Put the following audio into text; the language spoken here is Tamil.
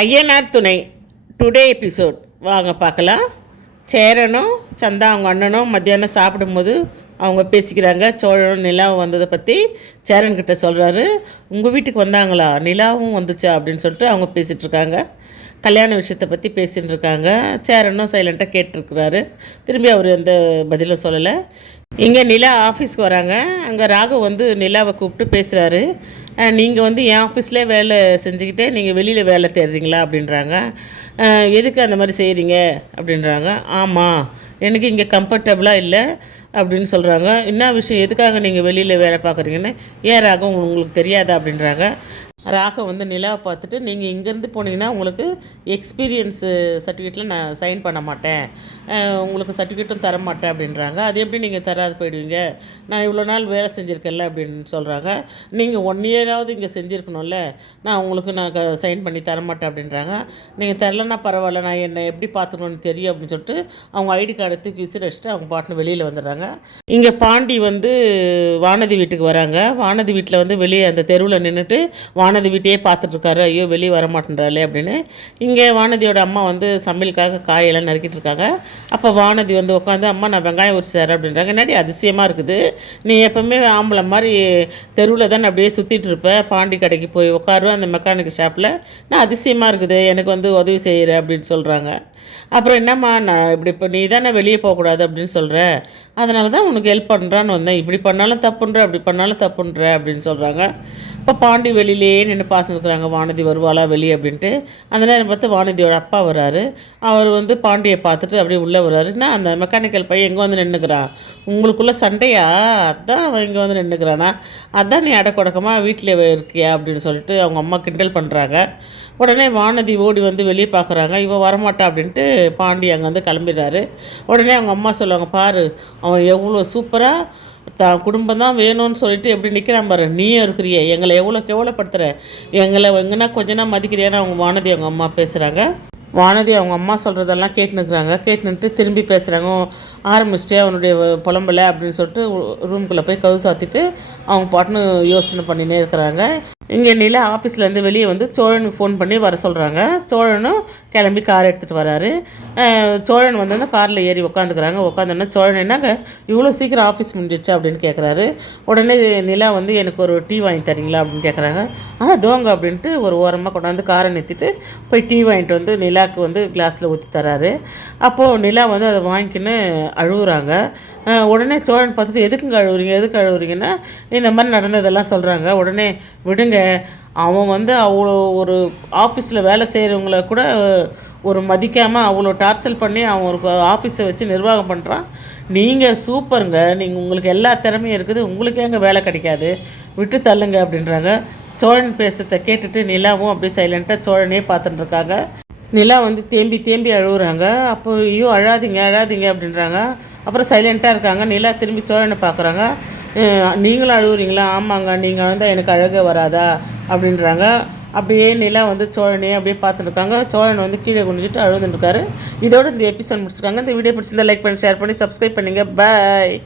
ஐயனார் துணை டுடே எபிசோட் வாங்க பார்க்கலாம். சேரனும் சந்தா அவங்க அண்ணனும் மத்தியானம் சாப்பிடும்போது அவங்க பேசிக்கிறாங்க. சோழனும் நிலாவும் வந்ததை பற்றி சேரன்கிட்ட சொல்கிறாரு. உங்கள் வீட்டுக்கு வந்தாங்களா, நிலாவும் வந்துச்சா அப்படின்னு சொல்லிட்டு அவங்க பேசிகிட்ருக்காங்க. கல்யாண விஷயத்தை பற்றி பேசிகிட்டு இருக்காங்க. சேரனும் சைலண்ட்டாக கேட்டிருக்கிறாரு. திரும்பி அவர் எந்த பதிலும் சொல்லலை. இங்கே நிலா ஆஃபீஸ்க்கு வராங்க. அங்கே ராகு வந்து நிலாவை கூப்பிட்டு பேசுகிறாரு. நீங்கள் வந்து என் ஆஃபீஸ்லேயே வேலை செஞ்சுக்கிட்டே நீங்கள் வெளியில் வேலை தேடுறீங்களா அப்படின்றாங்க. எதுக்கு அந்த மாதிரி செய்கிறீங்க அப்படின்றாங்க. ஆமாம், எனக்கு இங்கே கம்ஃபர்டபுளாக இல்லை அப்படின்னு சொல்கிறாங்க. என்ன விஷயம், எதுக்காக நீங்கள் வெளியில் வேலை பார்க்குறீங்கன்னு ஏன் ராகம் உங்களுக்கு தெரியாதா அப்படின்றாங்க. ராகம் வந்து நிலாவை பார்த்துட்டு, நீங்கள் இங்கேருந்து போனீங்கன்னா உங்களுக்கு எக்ஸ்பீரியன்ஸு சர்டிஃபிகேட்டில் நான் சைன் பண்ண மாட்டேன், உங்களுக்கு சர்டிஃபிகேட்டும் தர மாட்டேன் அப்படின்றாங்க. அது எப்படி நீங்கள் தராது போயிடுவீங்க, நான் இவ்வளோ நாள் வேலை செஞ்சுருக்கேன்ல அப்படின்னு சொல்கிறாங்க. நீங்கள் 1 இயராவது இங்கே செஞ்சுருக்கணும்ல, நான் உங்களுக்கு சைன் பண்ணி தரமாட்டேன் அப்படின்றாங்க. நீங்கள் தரலன்னா பரவாயில்ல, நான் என்னை எப்படி பார்த்துக்கணுன்னு தெரியும் அப்படின்னு சொல்லிட்டு அவங்க ஐடி கார்டை தூக்கி விசிறடிச்சிட்டு அவங்க பாட்டுன்னு வெளியில் வந்துடுறாங்க. இங்கே பாண்டி வந்து வானதி வீட்டுக்கு வராங்க. வானதி வீட்டில் வந்து வெளியே அந்த தெருவில் நின்றுட்டு வானதி வீட்டையே பார்த்துட்ருக்காரு. ஐயோ வெளியே வரமாட்டேன்றாளே அப்படின்னு. இங்கே வானதியோட அம்மா வந்து சமையலுக்காக காயெல்லாம் நறுக்கிட்டு இருக்காங்க. அப்போ வானதி வந்து உட்காந்து, அம்மா நான் வெங்காயம் உரிச்சு தரேன் அப்படின்றாங்க. என்னாடி அதிசயமாக இருக்குது, நீ எப்போவுமே ஆம்பளை மாதிரி தெருவில் தானே அப்படியே சுற்றிட்டு இருப்பேன், பாண்டி கடைக்கு போய் உட்காருவேன் அந்த மெக்கானிக் ஷாப்பில், நான் அதிசயமாக இருக்குது, எனக்கு வந்து உதவி செய்கிற அப்படின்னு சொல்கிறாங்க. அப்புறம் என்னம்மா, நான் இப்படி இப்போ நீ தானே வெளியே போகக்கூடாது அப்படின்னு சொல்கிற, அதனால தான் உனக்கு ஹெல்ப் பண்ணுறான்னு வந்தேன், இப்படி பண்ணாலும் தப்புன்ற அப்படி பண்ணாலும் தப்புன்ற அப்படின்னு சொல்கிறாங்க. இப்போ பாண்டி வெளியிலேயே நின்று பார்த்துருக்குறாங்க, வானதி வருவாளா வெளியே அப்படின்ட்டு. அந்த நேரம் பார்த்து வானதியோட அப்பா வர்றாரு. அவர் வந்து பாண்டியை பார்த்துட்டு அப்படியே உள்ளே வர்றாருன்னா, அந்த மெக்கானிக்கல் பையன் எங்கே வந்து நின்றுக்கிறான், உங்களுக்குள்ளே சண்டையா, அதான் அவன் இங்கே வந்து நின்றுக்கிறானா, அதான் நீ அடக்கொடக்கமாக வீட்டில் இருக்கியா அப்படின்னு சொல்லிட்டு அவங்க அம்மா கிண்டல் பண்ணுறாங்க. உடனே வானதி ஓடி வந்து வெளியே பார்க்குறாங்க. இவன் வரமாட்டா அப்படின்ட்டு பாண்டி அங்கே வந்து கிளம்பிடுறாரு. உடனே அவங்க அம்மா சொல்லுவாங்க, பாரு அவன் எவ்வளோ சூப்பராக தான் குடும்பம் தான் வேணும்னு சொல்லிட்டு எப்படி நிற்கிறான் பாரு, நீயும் இருக்கிறிய, எங்களை எவ்வளோ கேவலப்படுத்துகிற, எங்களை எங்கன்னா கொஞ்ச நாள் மதிக்கிறியான்னு அவங்க வானதி அவங்க அம்மா பேசுகிறாங்க. வானதி அவங்க அம்மா சொல்கிறதெல்லாம் கேட்டுனுக்குறாங்க. கேட்டுனுட்டு திரும்பி பேசுகிறாங்க. ஆரம்பிச்சிட்டு அவனுடைய புலம்பலை அப்படின்னு சொல்லிட்டு ரூம்குள்ளே போய் கவு சாத்திட்டு அவங்க பாட்டுன்னு யோசனை பண்ணினே இருக்கிறாங்க. இங்கே நிலா ஆஃபீஸ்லேருந்து வெளியே வந்து சோழனுக்கு ஃபோன் பண்ணி வர சொல்கிறாங்க. சோழனும் கிளம்பி கார் எடுத்துகிட்டு வராரு. சோழன் வந்து அந்த காரில் ஏறி உட்காந்துக்கிறாங்க. உட்காந்தோன்னா சோழன் என்னங்க இவ்வளோ சீக்கிரம் ஆஃபீஸ் முடிஞ்சிடுச்சு அப்படின்னு கேட்குறாரு. உடனே நிலா வந்து எனக்கு ஒரு டீ வாங்கி தரீங்களா அப்படின்னு கேட்குறாங்க. தோங்க அப்படின்ட்டு ஒரு ஓரமாக கொண்டாந்து காரை நிறுத்திட்டு போய் டீ வாங்கிட்டு வந்து நிலாவுக்கு வந்து கிளாஸில் ஊற்றி தராரு. அப்போது நிலா வந்து அதை வாங்கிக்கின்னு அழுகுறாங்க. உடனே சோழன் பார்த்துட்டு, எதுக்குங்க அழுகுறீங்கன்னா இந்த மாதிரி நடந்ததெல்லாம் சொல்கிறாங்க. உடனே விடுங்க, அவன் வந்து அவ்வளோ ஒரு ஆஃபீஸில் வேலை செய்கிறவங்கள கூட ஒரு மதிக்காமல் அவ்வளோ டார்ச்சர் பண்ணி அவன் ஒரு ஆஃபீஸை வச்சு நிர்வாகம் பண்ணுறான். நீங்கள் சூப்பருங்க, நீங்கள் உங்களுக்கு எல்லா திறமையும் இருக்குது, உங்களுக்கு எங்கே வேலை கிடைக்காது, விட்டு தள்ளுங்க அப்படின்றாங்க. சோழன் பேசுறதை கேட்டுட்டு நிலாவும் அப்படியே சைலண்ட்டாக சோழனே பார்த்துட்டுருக்காங்க. நிலா வந்து தேம்பி அழுகுறாங்க. அப்போ ஐயோ அழாதீங்க அப்படின்றாங்க. அப்புறம் சைலண்ட்டாக இருக்காங்க. நிலா திரும்பி சோழனை பார்க்குறாங்க. நீங்களும் அழுகுறீங்களா? ஆமாங்க, நீங்கள் வந்து எனக்கு அழுக வராதா அப்படின்றாங்க. அப்படியே நிலா வந்து சோழனையே அப்படியே பார்த்துருக்காங்க. சோழன் வந்து கீழே குனிஞ்சிட்டு அழுதுட்டுருக்காரு. இதோடு இந்த எபிசோட் முடிச்சிருக்காங்க. இந்த வீடியோ பிடிச்சிருந்தா லைக் பண்ணி ஷேர் பண்ணி சப்ஸ்கிரைப் பண்ணுங்கள். பாய்.